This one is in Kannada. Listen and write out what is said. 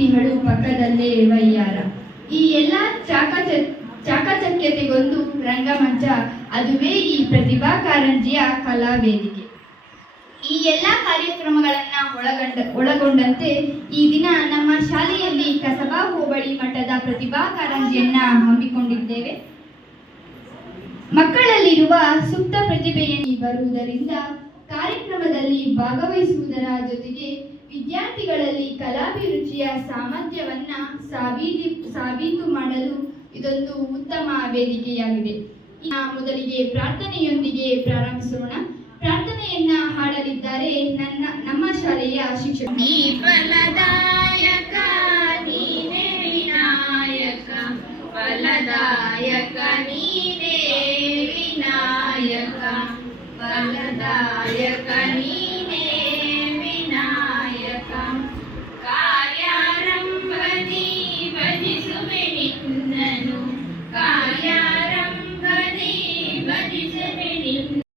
ಕುಂತಿಹಳು ಪಕ್ಕದಲ್ಲೇ ವಯ್ಯಾರ. ಈ ಎಲ್ಲ ಚಾಕಚಕ್ಯತೆಗೊಂದು ರಂಗಮಂಚ, ಅದುವೇ ಈ ಪ್ರತಿಭಾ ಕಾರಂಜಿಯ ಕಲಾವೇದಿಕೆ. ಈ ಎಲ್ಲ ಕಾರ್ಯಕ್ರಮಗಳನ್ನ ಒಳಗೊಂಡಂತೆ ಈ ದಿನ ನಮ್ಮ ಶಾಲೆಯಲ್ಲಿ ಕಸಬಾ ಹೋಬಳಿ ಮಟ್ಟದ ಪ್ರತಿಭಾ ಕಾರಂಜಿಯನ್ನ ಹಮ್ಮಿಕೊಂಡಿದ್ದೇವೆ. ಮಕ್ಕಳಲ್ಲಿರುವ ಸುಪ್ತ ಪ್ರತಿಭೆಯನ್ನು ಬರುವುದರಿಂದ ಕಾರ್ಯಕ್ರಮದಲ್ಲಿ ಭಾಗವಹಿಸುವುದರ ಜೊತೆಗೆ ವಿದ್ಯಾರ್ಥಿಗಳಲ್ಲಿ ಕಲಾಭಿರುಚಿಯ ಸಾಮರ್ಥ್ಯವನ್ನ ಸಾಬೀತು ಮಾಡಲು ಇದೊಂದು ಉತ್ತಮ ವೇದಿಕೆಯಾಗಿದೆ. ಮೊದಲಿಗೆ ಪ್ರಾರ್ಥನೆಯೊಂದಿಗೆ ಪ್ರಾರಂಭಿಸೋಣ. ಪ್ರಾರ್ಥನೆಯನ್ನ ಹಾಡಲಿದ್ದಾರೆ ನಮ್ಮ ಶಾಲೆಯ ಶಿಕ್ಷಕರು.